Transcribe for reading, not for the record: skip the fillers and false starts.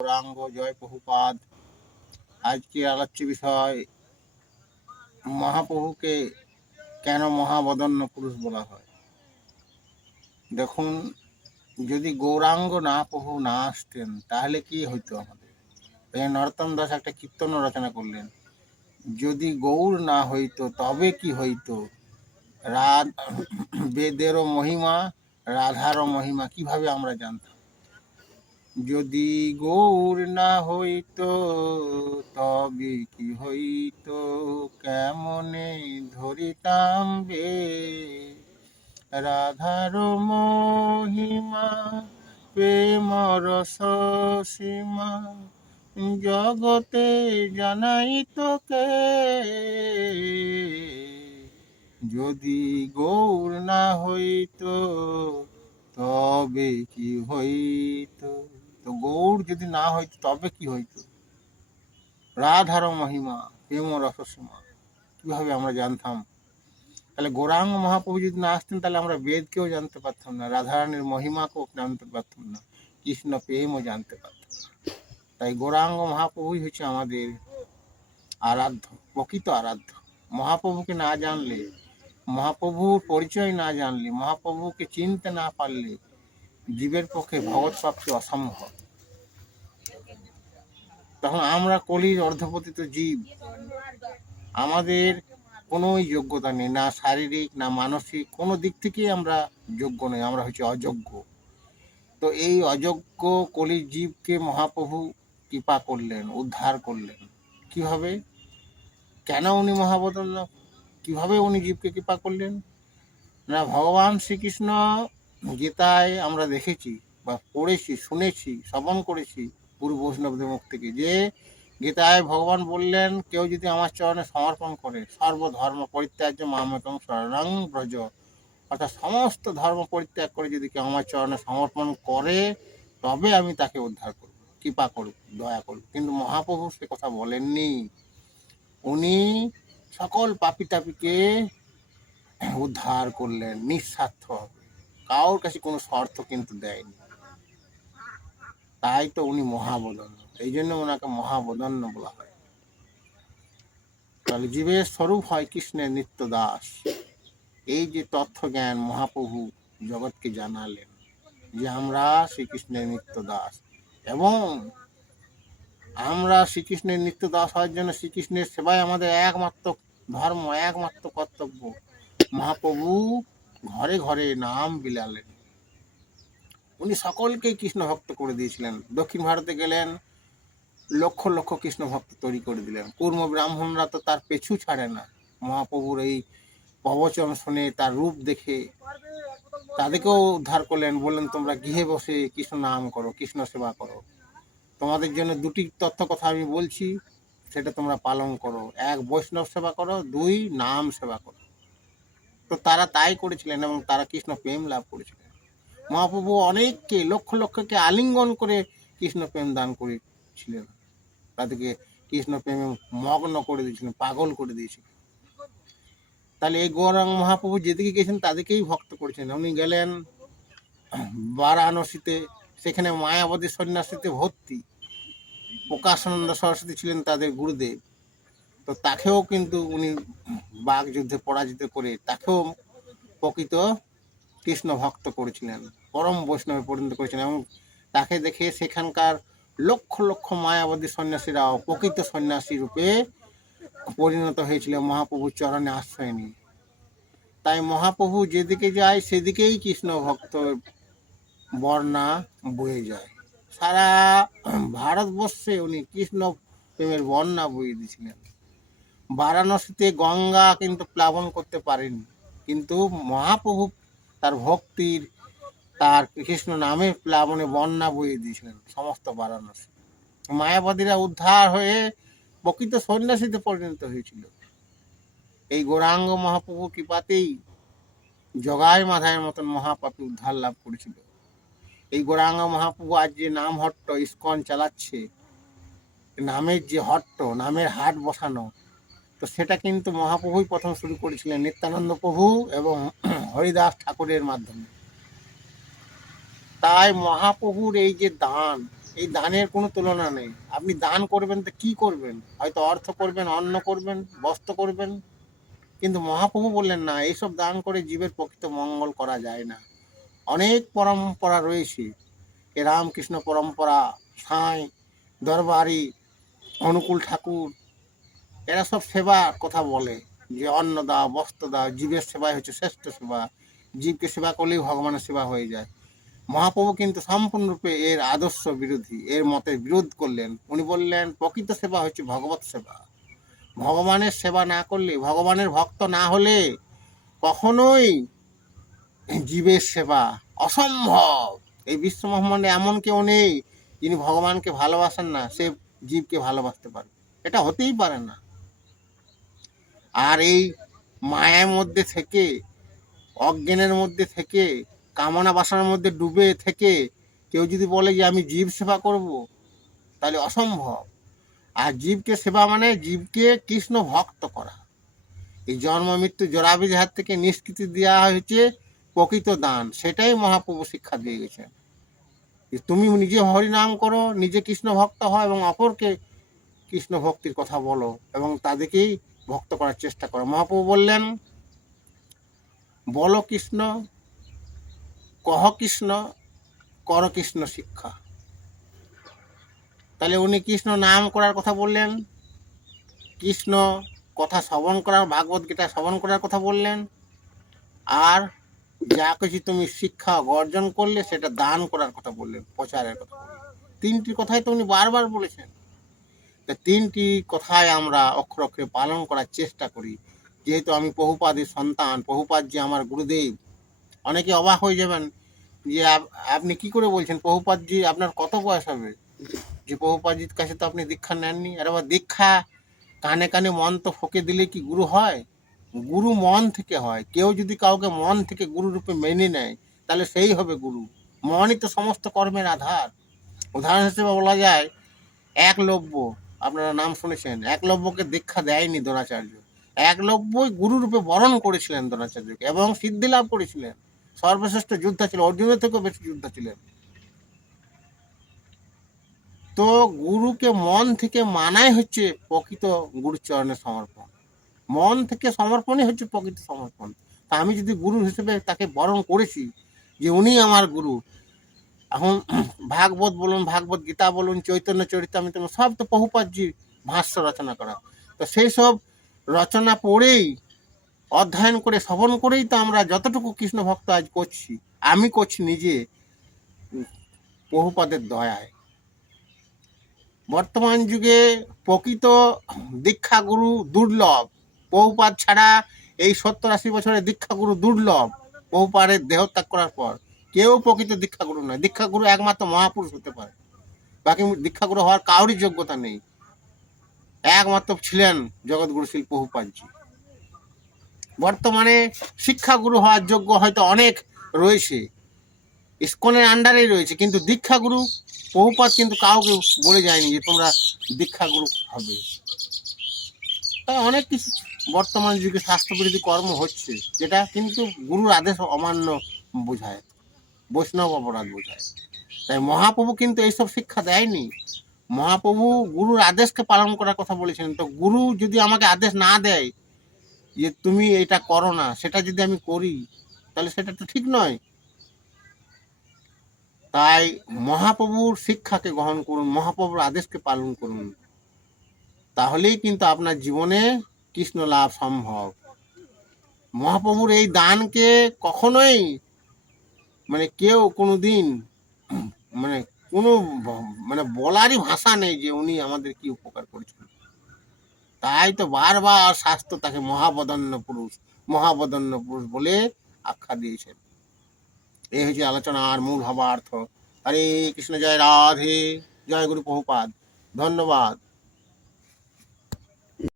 গৌরাঙ্গ জয় প্রভুপাদ। আজকের আলোচ্য বিষয় মহাপ্রভুকে কেন মহাবদন্য পুরুষ বলা হয়। দেখুন, যদি গৌরাঙ্গ না প্রভু না আসতেন তাহলে কি হইতো আমাদের। নরোত্তম দাস একটা কীর্তন রচনা করলেন, যদি গৌর না হইতো তবে কি হইতো। বেদেরও মহিমা, রাধারও মহিমা কিভাবে আমরা জানতাম। যদি গৌর না হইতো তবে কি হইতো, কেমনে ধরিতাম বে রাধার মহিমা, প্রেম রস সীমা, জগতে জানাই তোকে। যদি গৌর না হইতো তবে কি হইতো। তো গৌর যদি না হইতো তবে কি হইতো। রাধার মহিমা, প্রেম রসসীমা কিভাবে আমরা জানতাম। তাহলে গৌরাঙ্গ মহাপ্রভু যদি না আসতেন তাহলে আমরা বেদকেও জানতে পারতাম না, রাধারানীর মহিমাকেও জানতে পারতাম না, কৃষ্ণ প্রেমও জানতে পারতাম না। তাই গৌরাঙ্গ মহাপ্রভুই হচ্ছে আমাদের আরাধ্য, প্রকৃত আরাধ্য। মহাপ্রভুকে না জানলে, মহাপ্রভুর পরিচয় না জানলে, মহাপ্রভুকে চিনতে না পারলে জীবের পক্ষে ভগৎ প্রাপ্তি অসম্ভব। তখন আমরা কলির অর্ধপতিত জীব, আমাদের কোনো যোগ্যতা নেই, না শারীরিক না মানসিক, কোনো দিক থেকেই আমরা যোগ্য নই, আমরা হচ্ছে অযোগ্য। তো এই অযোগ্য কলির জীবকে মহাপ্রভু কৃপা করলেন, উদ্ধার করলেন। কিভাবে, কেন উনি মহাবদন্য, কিভাবে উনি জীবকে কৃপা করলেন না। ভগবান শ্রীকৃষ্ণ গীতায় আমরা দেখেছি বা পড়েছি, শুনেছি, শ্রবণ করেছি গুরু বৈষ্ণবদের মুখ থেকে, যে গীতায় ভগবান বললেন, কেউ যদি আমার চরণে সমর্পণ করে, সর্বধর্ম পরিত্যাজ্য মামেকং শরণং ব্রজ, অর্থাৎ সমস্ত ধর্ম পরিত্যাগ করে যদি কেউ আমার চরণে সমর্পণ করে তবে আমি তাকে উদ্ধার করব, কৃপা করব, দয়া করব। কিন্তু মহাপ্রভু সে কথা বলেননি। উনি সকল পাপী তাপীকে উদ্ধার করলেন নিঃস্বার্থ, কারোর কাছে কোনো শর্ত কিন্তু দেয়নি। তাই তো উনি মহাবদন্য, এই জন্য ওনাকে মহাবদন্য বলা হয়। তাহলে জীবের স্বরূপ হয় কৃষ্ণের নিত্য দাস। এই যে তথ্য জ্ঞান মহাপ্রভু জগৎকে জানালেন, যে আমরা শ্রীকৃষ্ণের নিত্য দাস, এবং আমরা শ্রীকৃষ্ণের নিত্য দাস হওয়ার জন্য শ্রীকৃষ্ণের সেবায় আমাদের একমাত্র ধর্ম, একমাত্র কর্তব্য। মহাপ্রভু ঘরে ঘরে নাম বিলালেন, উনি সকলকেই কৃষ্ণ ভক্ত করে দিয়েছিলেন। দক্ষিণ ভারতে গেলেন, লক্ষ লক্ষ কৃষ্ণ ভক্ত তৈরি করে দিলেন। কুর্ম ব্রাহ্মণরা তো তার পেছু ছাড়ে না। মহাপ্রভুর এই প্রবচন শুনে, তার রূপ দেখে তাদেরকেও উদ্ধার করলেন, বললেন তোমরা গৃহে বসে কৃষ্ণ নাম করো, কৃষ্ণ সেবা করো। তোমাদের জন্য দুটি তথ্য কথা আমি বলছি, সেটা তোমরা পালন করো। এক, বৈষ্ণব সেবা করো, দুই, নাম সেবা করো। তো তারা তাই করেছিলেন এবং তারা কৃষ্ণ প্রেম লাভ করেছিলেন। মহাপ্রভু অনেককে, লক্ষ লক্ষকে আলিঙ্গন করে কৃষ্ণ প্রেম দান করেছিলেন, তাদেরকে কৃষ্ণ প্রেমে মগ্ন করে দিয়েছিলেন, পাগল করে দিয়েছিলেন। তাহলে এই গৌরাঙ্গ মহাপ্রভু যেদিকে গেছেন তাদেরকেই ভক্ত করেছেন। উনি গেলেন বারাণসীতে, সেখানে মায়াবতী সন্ন্যাসীতে ভর্তি। প্রকাশানন্দ সরস্বতী ছিলেন তাদের গুরুদেব। তো তাকেও কিন্তু উনি বাঘ যুদ্ধে পরাজিত করে তাকেও প্রকৃত কৃষ্ণ ভক্ত করেছিলেন, পরম বৈষ্ণবে পরিণত করেছিলেন। এবং তাকে দেখে সেখানকার লক্ষ লক্ষ মায়াবতী সন্ন্যাসীরাও প্রকৃত সন্ন্যাসী রূপে পরিণত হয়েছিল মহাপ্রভুর চরণে আশ্রয় নিয়ে। তাই মহাপ্রভু যেদিকে যায় সেদিকেই কৃষ্ণ ভক্ত বর্ণা বয়ে যায়। সারা ভারতবর্ষে উনি কৃষ্ণ প্রেমের বন্যা বয়ে দিয়েছিলেন। বারাণসীতে গঙ্গা কিন্তু প্লাবন করতে পারেনি, কিন্তু মহাপ্রভু তার ভক্তির, তার কৃষ্ণ নামে প্লাবনে বন্যা বয়ে দিয়েছিলেন সমস্ত বারাণসী। মায়াবাদীরা উদ্ধার হয়ে প্রকৃত সন্ন্যাসীতে পরিণত হয়েছিল। এই গৌরাঙ্গ মহাপ্রভু কৃপাতেই জগায় মাধায়ের মতন মহাপাপী উদ্ধার লাভ করেছিল। এই গৌরাঙ্গ মহাপ্রভু আজ যে নাম হট্ট ইস্কন চালাচ্ছে, নামের যে হট্ট, নামের হাট বসানো, তো সেটা কিন্তু মহাপ্রভুই প্রথম শুরু করেছিলেন, নিত্যানন্দ প্রভু এবং হরিদাস ঠাকুরের মাধ্যমে। তাই মহাপ্রভুর এই যে দান, এই দানের কোনো তুলনা নেই। আপনি দান করবেন তো কি করবেন? হয়তো অর্থ করবেন, অন্ন করবেন, বস্ত্র করবেন, কিন্তু মহাপ্রভু বললেন না, এইসব দান করে জীবের প্রকৃত মঙ্গল করা যায় না। অনেক পরম্পরা রয়েছে, এ রামকৃষ্ণ পরম্পরা, সাঁই, দরবারি, অনুকূল ঠাকুর, এরা সব সেবার কথা বলে, যে অন্ন দাও, বস্ত্র দাও, জীবের সেবাই হচ্ছে শ্রেষ্ঠ সেবা, জীবকে সেবা করলেই ভগবানের সেবা হয়ে যায়। মহাপ্রভু কিন্তু সম্পূর্ণরূপে এর আদর্শ বিরোধী, এর মতের বিরোধ করলেন। উনি বললেন প্রকৃত সেবা হচ্ছে ভগবত সেবা। ভগবানের সেবা না করলে, ভগবানের ভক্ত না হলে কখনোই জীবের সেবা অসম্ভব। এই বিশ্ব ব্রহ্মাণ্ডে এমন কেউ নেই যিনি ভগবানকে ভালোবাসেন না, সে জীবকে ভালোবাসতে পারে, এটা হতেই পারে না। আর এই মায়ের মধ্যে থেকে, অজ্ঞানের মধ্যে থেকে, কামনা বাসনার মধ্যে ডুবে থেকে কেউ যদি বলে যে আমি জীব সেবা করব, তাহলে অসম্ভব। আর জীবকে সেবা মানে জীবকে কৃষ্ণ ভক্ত করা। এই জন্ম মৃত্যু জরাবির হাত থেকে নিষ্কৃতি দেওয়া হয়েছে প্রকৃত দান, সেটাই মহাপ্রভু শিক্ষা দিয়ে গেছেন। তুমি নিজে হরিনাম করো, নিজে কৃষ্ণ ভক্ত হও এবং অপরকে কৃষ্ণ ভক্তির কথা বলো এবং তাদেরকেই ভক্ত করার চেষ্টা করো। মহাপ্রভু বললেন, বলো কৃষ্ণ, কহ কৃষ্ণ, কর কৃষ্ণ শিক্ষা। তাহলে উনি কৃষ্ণ নাম করার কথা বললেন, কৃষ্ণ কথা শ্রবণ করার, ভাগবত গীতা শ্রবণ করার কথা বললেন, আর যা কিছু তুমি শিক্ষা অর্জন করলে সেটা দান করার কথা বললেন, প্রচারের কথা বললেন। তিনটি কথাই তো উনি বারবার বলেছেন। তা তিনটি কথায় আমরা অক্ষরে অক্ষরে পালন করার চেষ্টা করি। যেহেতু আমি প্রভুপাদের সন্তান, প্রভুপাদ যে আমার গুরুদেব। অনেকে অবাক হয়ে যাবেন যে আপনি কি করে বলছেন প্রভুপাদজি, আপনার কত বয়স হবে যে প্রভুপাদজির কাছে তো আপনি দীক্ষা নেননি? আর আবার দীক্ষা কানে কানে মন্ত্র ফোঁকে দিলে কি গুরু হয়? গুরু মন থেকে হয়। কেউ যদি কাউকে মন থেকে গুরু রূপে মেনে নেয়, তাহলে সেই হবে গুরু। মনই তো সমস্ত কর্মের আধার। উদাহরণ হিসেবে বলা যায়, একলব্য, আপনারা নাম শুনেছেন, একলব্যকে দীক্ষা দেয়নি দ্রোণাচার্য। একলব্যই গুরুরূপে বরণ করেছিলেন দ্রোণাচার্যকে এবং সিদ্ধি লাভ করেছিলেন। সর্বশ্রেষ্ঠ যোদ্ধা ছিল, অর্জুনের থেকেও বেশি যোদ্ধা ছিলেন। তো গুরুকে মন থেকে মানাই হচ্ছে প্রকৃত গুরুচরণের সমর্পণ। মন থেকে সমর্পণই হচ্ছে প্রকৃত সমর্পণ। তা আমি যদি গুরু হিসেবে তাকে বরণ করেছি যে উনি আমার গুরু, এখন ভাগবত বলুন, ভাগবত গীতা বলুন, চৈতন্য চরিতামৃত, সব তো প্রভুপাদজির ভাষ্য রচনা করা। তো সেই সব রচনা পড়েই, অধ্যয়ন করে, শ্রবণ করেই তো আমরা যতটুকু কৃষ্ণ ভক্ত আজ করছি, আমি করছি নিজে প্রভুপাদের দয়ায়। বর্তমান যুগে প্রকৃত দীক্ষাগুরু দুর্লভ। প্রভুপাদ ছাড়া এই 70-80 বছরের দীক্ষাগুরু দুর্লভ। প্রভুপাদের দেহত্যাগ করার পর কেউ প্রকৃত দীক্ষাগুরু নয়। দীক্ষাগুরু একমাত্র মহাপুরুষ হতে পারে, বাকি দীক্ষাগুরু হওয়ার কারোরই যোগ্যতা নেই। একমাত্র ছিলেন জগৎগুরু শ্রী প্রভুপাদজি। বর্তমানে শিক্ষাগুরু হওয়ার যোগ্য হয়তো অনেক রয়েছে, ইস্কনের আন্ডারেই রয়েছে, কিন্তু দীক্ষাগুরু প্রভুপাদ কিন্তু কাউকে বলে যায়নি যে তোমরা দীক্ষাগুরু হবে। তাই অনেক কিছু বর্তমান যুগে স্বাস্থ্যবিরোধী কর্ম হচ্ছে, যেটা কিন্তু গুরুর আদেশ অমান্য বোঝায়, বৈষ্ণব অপরাধ বোঝায়। তাই মহাপ্রভু কিন্তু এইসব শিক্ষা দেয়নি। মহাপ্রভু গুরুর আদেশকে পালন করার কথা বলেছিলেন। তো গুরু যদি আমাকে আদেশ না দেয় যে তুমি এটা করো না, সেটা যদি আমি করি, তাহলে সেটা তো ঠিক নয়। তাই মহাপ্রভুর শিক্ষাকে গ্রহণ করুন, মহাপ্রভুর আদেশকে পালন করুন, তাহলেই কিন্তু আপনার জীবনে কৃষ্ণ লাভ সম্ভব। মহাপ্রভুর এই দানকে কখনোই কেউ কোনোদিন মানে কোনো বলারই ভাষা নেই যে উনি আমাদের কি উপকার করেছেন। তাই তো বারবার শাস্ত্র তাকে মহাবদন্য পুরুষ, মহাবদন্য পুরুষ বলে আখ্যা দিয়েছেন। এই হচ্ছে আলোচনার মূল ভাবার্থ। হরে কৃষ্ণ, জয় রাধে, জয় গুরু প্রভুপাদ। ধন্যবাদ।